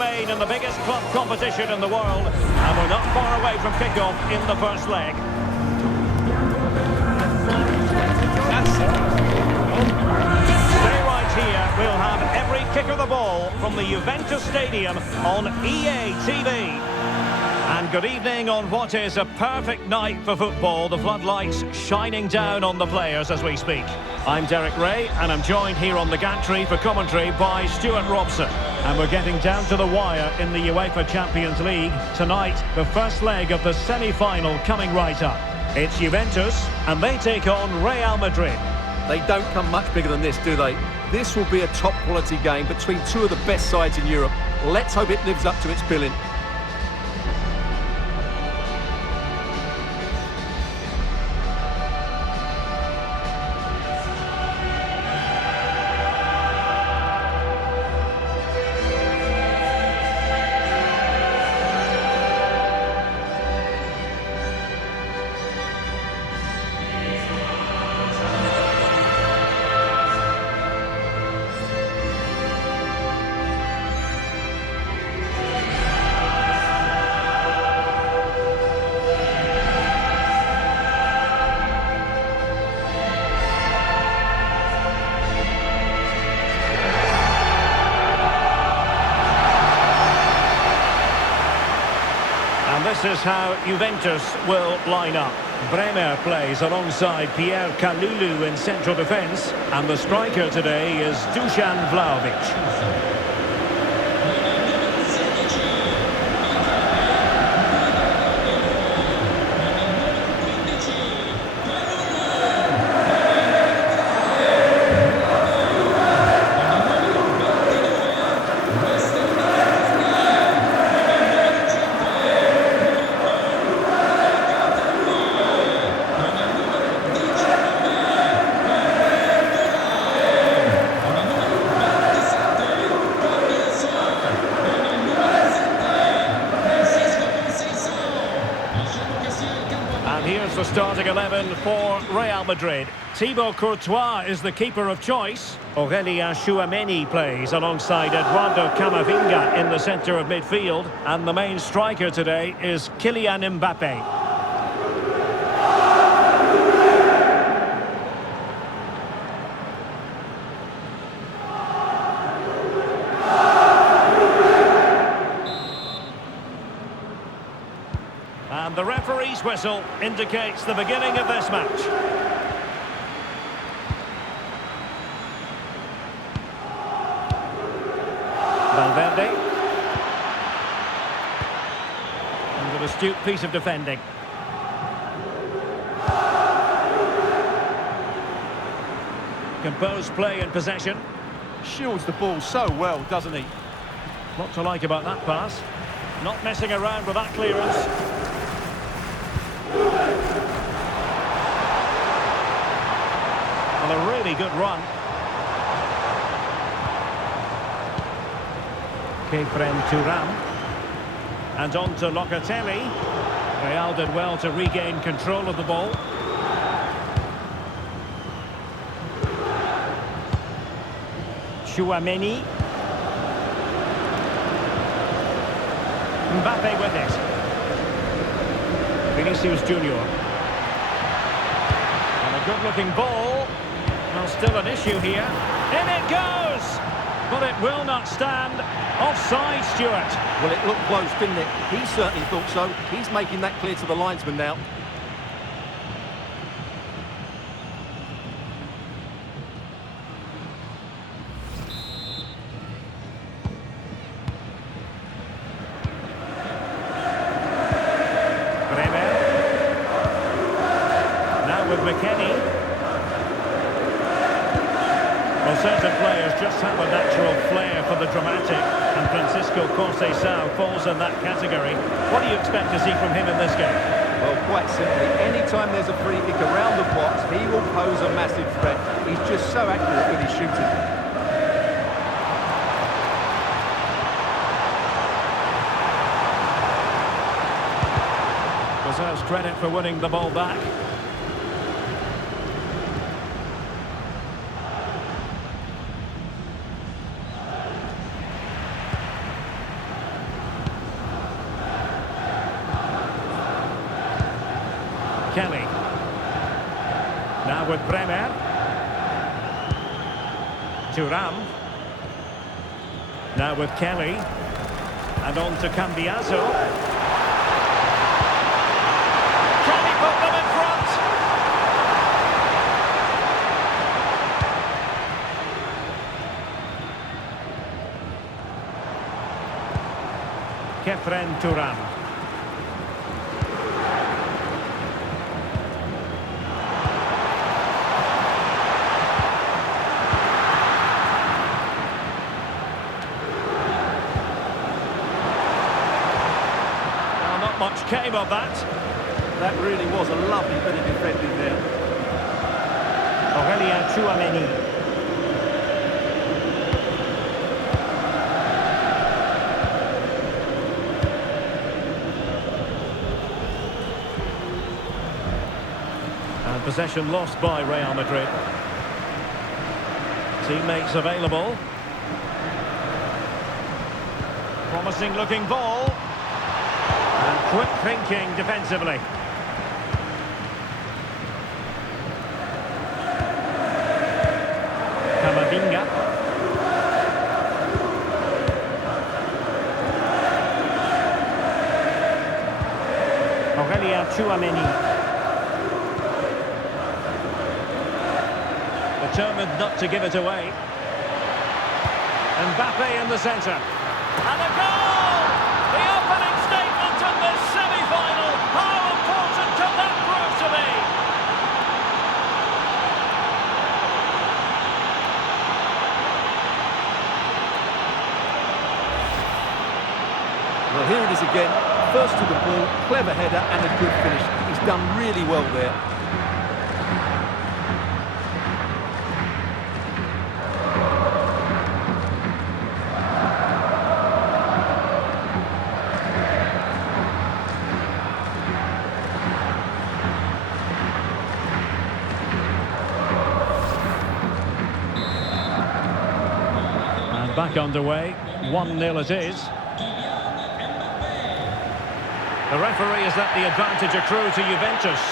remain in the biggest club competition in the world, and we're not far away from kick-off in the first leg. Stay right here. We'll have every kick of the ball from the Juventus Stadium on EA TV. And good evening on what is a perfect night for football. The floodlights shining down on the players as we speak. I'm Derek Ray, and I'm joined here on the gantry for commentary by Stuart Robson. And we're getting down to the wire in the UEFA Champions League. Tonight, the first leg of the semi-final coming right up. It's Juventus, and they take on Real Madrid. They don't come much bigger than this, do they? This will be a top-quality game between two of the best sides in Europe. Let's hope it lives up to its billing. This is how Juventus will line up. Bremer plays alongside Pierre Kalulu in central defence, and the striker today is Dusan Vlahovic. The starting 11 for Real Madrid. Thibaut Courtois is the keeper of choice. Aurélien Tchouaméni plays alongside Eduardo Camavinga in the centre of midfield. And the main striker today is Kylian Mbappé. And the referee's whistle indicates the beginning of this match. Valverde. And an astute piece of defending. Composed play in possession. Shields the ball so well, doesn't he? What to like about that pass. Not messing around with that clearance. Well, a really good run. Kefren Turam. And on to Locatelli. Real did well to regain control of the ball. Tchouaméni. Mbappé with it. Vinicius Junior. And a good-looking ball. Well, still an issue here. In it goes! But it will not stand. Offside, Stuart. Well, it looked close, didn't it? He certainly thought so. He's making that clear to the linesman now. Well, certain players just have a natural flair for the dramatic, and Francisco Conceição falls in that category. What do you expect to see from him in this game? Well, quite simply, anytime there's a free kick around the box, he will pose a massive threat. He's just so accurate with his shooting. Deserves credit for winning the ball back. Kelly. Now with Bremer. Thuram. Now with Kelly. And on to Cambiaso. Can he put them in front? Kefren Thuram. Much came of that. That really was a lovely bit of defending there. Aurelien Tchouameni. And possession lost by Real Madrid. Teammates available. Promising looking ball. And quick thinking defensively. Camavinga. Aurelien Tchouameni. Determined not to give it away. Mbappe in the centre. And a goal! The opening statement of this semi-final. How important can that prove to be? Well, here it is again. First to the ball, clever header and a good finish. He's done really well there. Back underway, 1-0 it is. The referee has let the advantage accrue to Juventus.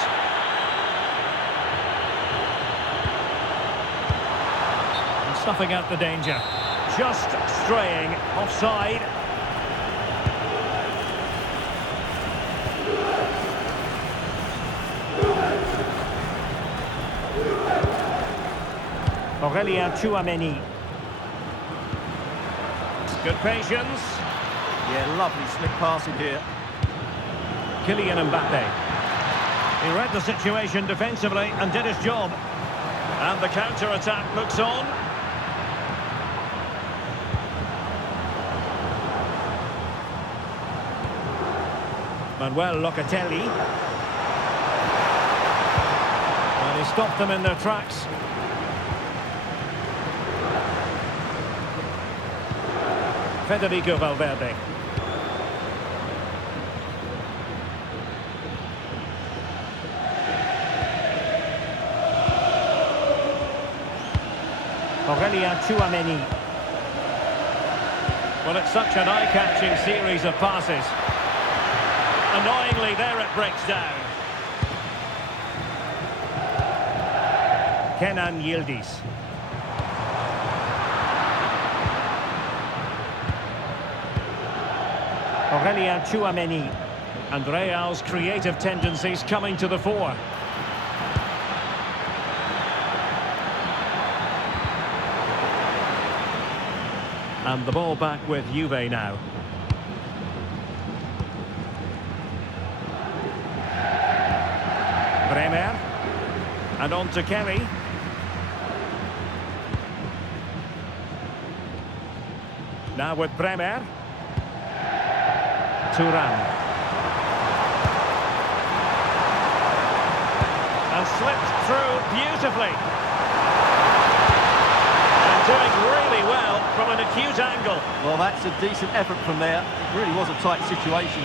And snuffing out the danger. Just straying offside. Aurelien Tchouameni. Good patience. Yeah, lovely slick passing here. Kylian Mbappe. He read the situation defensively and did his job. And the counter-attack looks on. Manuel Locatelli. And he stopped them in their tracks. Federico Valverde. Aurelien Tchouameni. Well, it's such an eye-catching series of passes. Annoyingly, there it breaks down. Kenan Yildiz. Aurelien Tchouameni. And Real's creative tendencies coming to the fore. And the ball back with Juve now. Bremer. And on to Kelly. Now with Bremer. Thuram. And slipped through beautifully. And doing really well from an acute angle. Well, that's a decent effort from there. It really was a tight situation.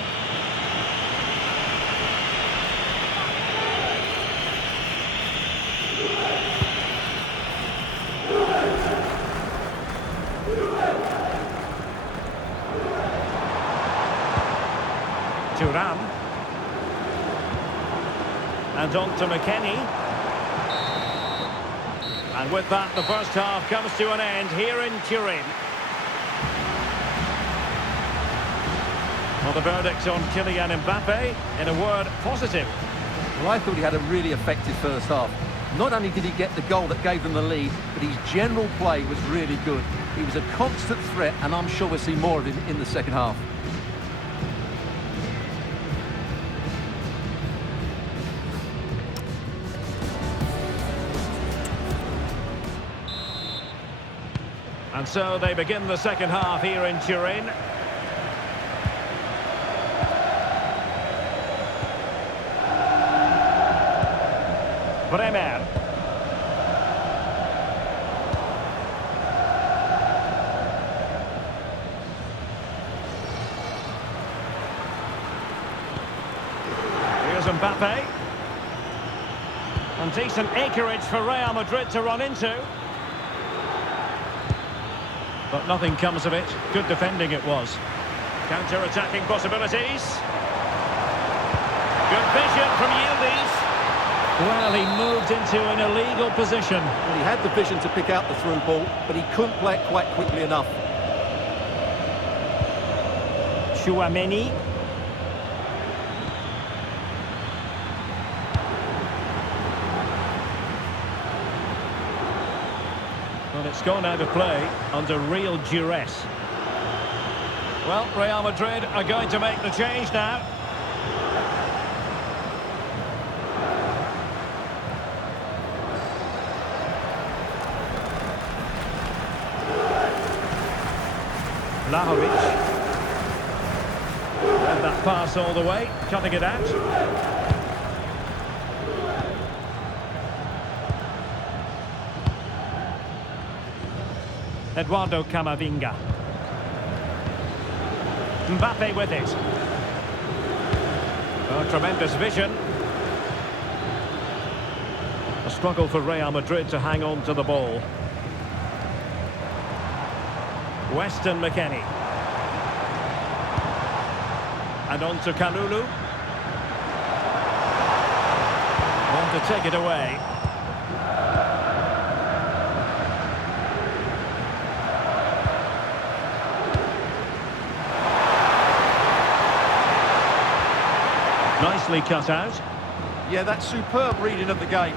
Thuram. And on to McKennie. And with that, the first half comes to an end here in Turin. Well, the verdict on Kylian Mbappe, in a word, positive. Well, I thought he had a really effective first half. Not only did he get the goal that gave them the lead, but his general play was really good. He was a constant threat, and I'm sure we'll see more of him in the second half. And so they begin the second half here in Turin. Bremer. Here's Mbappe. And decent acreage for Real Madrid to run into. But nothing comes of it. Good defending it was. Counter-attacking possibilities. Good vision from Yildiz. Well, he moved into an illegal position. Well, he had the vision to pick out the through ball, but he couldn't play it quite quickly enough. Tchouaméni. Well, it's gone out of play under real duress. Well, Real Madrid are going to make the change now. Vlahovic. And that pass all the way, cutting it out. Eduardo Camavinga. Mbappe with it. Oh, tremendous vision. A struggle for Real Madrid to hang on to the ball. Weston McKennie. And on to Kalulu. Want to take it away. Nicely cut out. Yeah, that's superb reading of the game.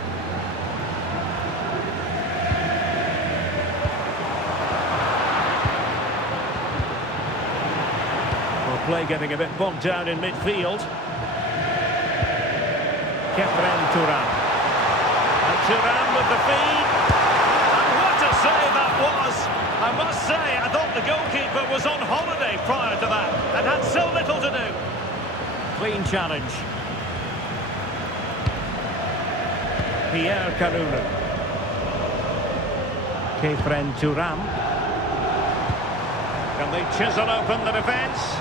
Play getting a bit bogged down in midfield. Kefren Turam. And Turam with the feed. And what a save that was! I must say, I thought the goalkeeper was on holiday prior to that and had so little to do. Clean challenge. Pierre Kalulu. Kefren Turam. Can they chisel open the defence?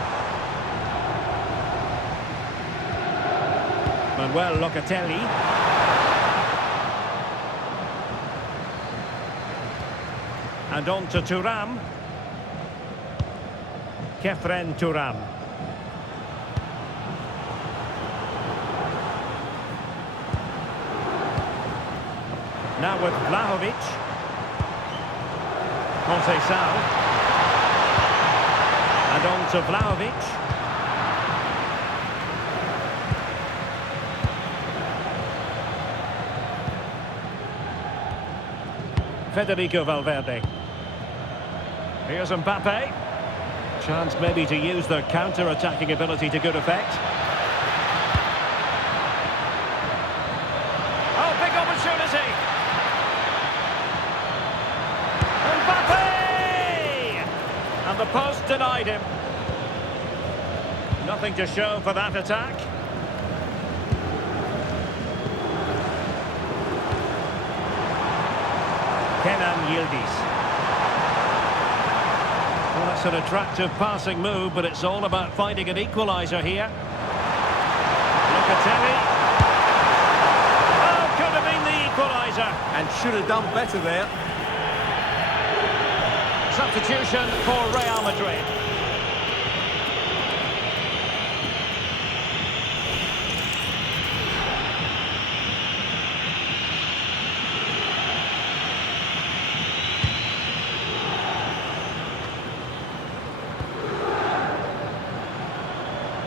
Manuel Locatelli. And on to Thuram. Kefren Turam. Now with Vlahovic. Conceição. And on to Vlahovic. Federico Valverde. Here's Mbappe. Chance maybe to use their counter-attacking ability to good effect. Oh, big opportunity! Mbappe! And the post denied him. Nothing to show for that attack. Kenan Yildiz. Well, that's an attractive passing move, but it's all about finding an equaliser here. Locatelli. Oh, could have been the equaliser. And should have done better there. Substitution for Real Madrid.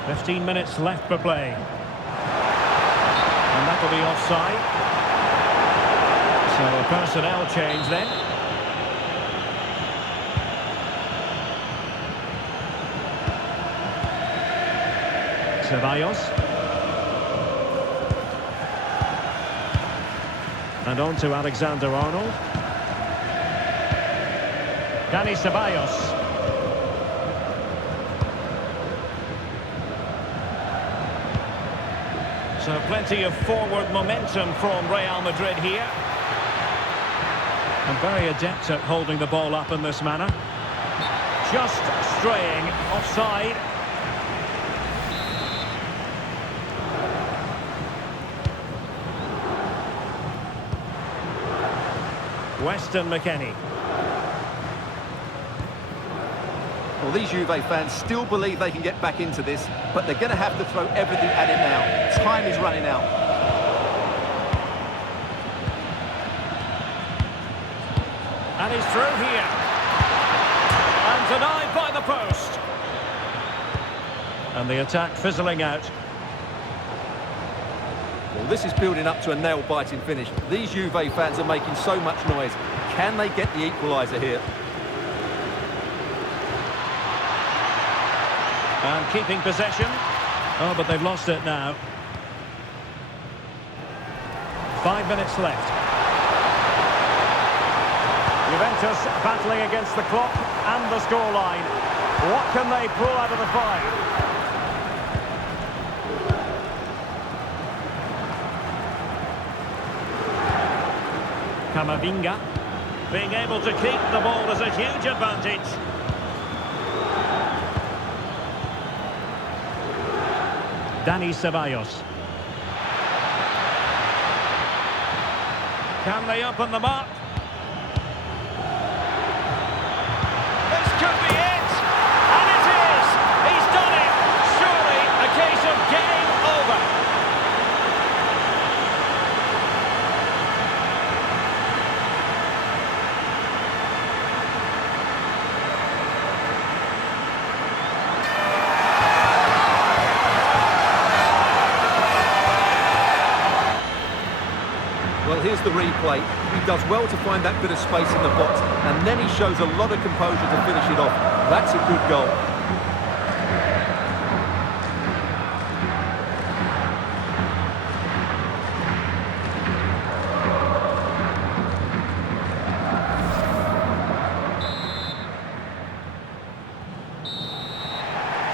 15 minutes left for play. And that will be offside. So a personnel change then. Ceballos. And on to Alexander-Arnold. Dani Ceballos. So plenty of forward momentum from Real Madrid here. And very adept at holding the ball up in this manner. Just straying offside. Weston McKennie. Well, these Juve fans still believe they can get back into this, but they're going to have to throw everything at it now. Time is running out. And he's through here. And denied by the post. And the attack fizzling out. Well, this is building up to a nail-biting finish. These Juve fans are making so much noise. Can they get the equaliser here? And keeping possession. Oh, but they've lost it now. 5 minutes left. Juventus battling against the clock and the scoreline. What can they pull out of the fire? Camavinga. Being able to keep the ball is a huge advantage. Dani Ceballos. Can they open them up? This could be it! And it is! He's done it! Surely a case of game over. Well, here's the replay. He does well to find that bit of space in the box, and then he shows a lot of composure to finish it off. That's a good goal.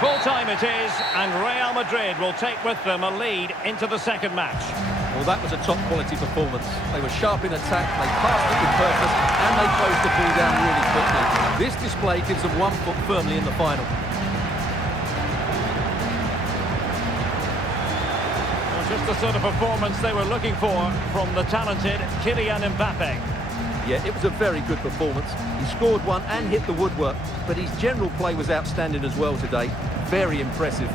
Full time it is, and Real Madrid will take with them a lead into the second match. Well, that was a top-quality performance. They were sharp in attack, they passed it with purpose, and they closed the ball down really quickly. This display gives them 1 foot firmly in the final. Well, just the sort of performance they were looking for from the talented Kylian Mbappe. Yeah, it was a very good performance. He scored one and hit the woodwork, but his general play was outstanding as well today. Very impressive.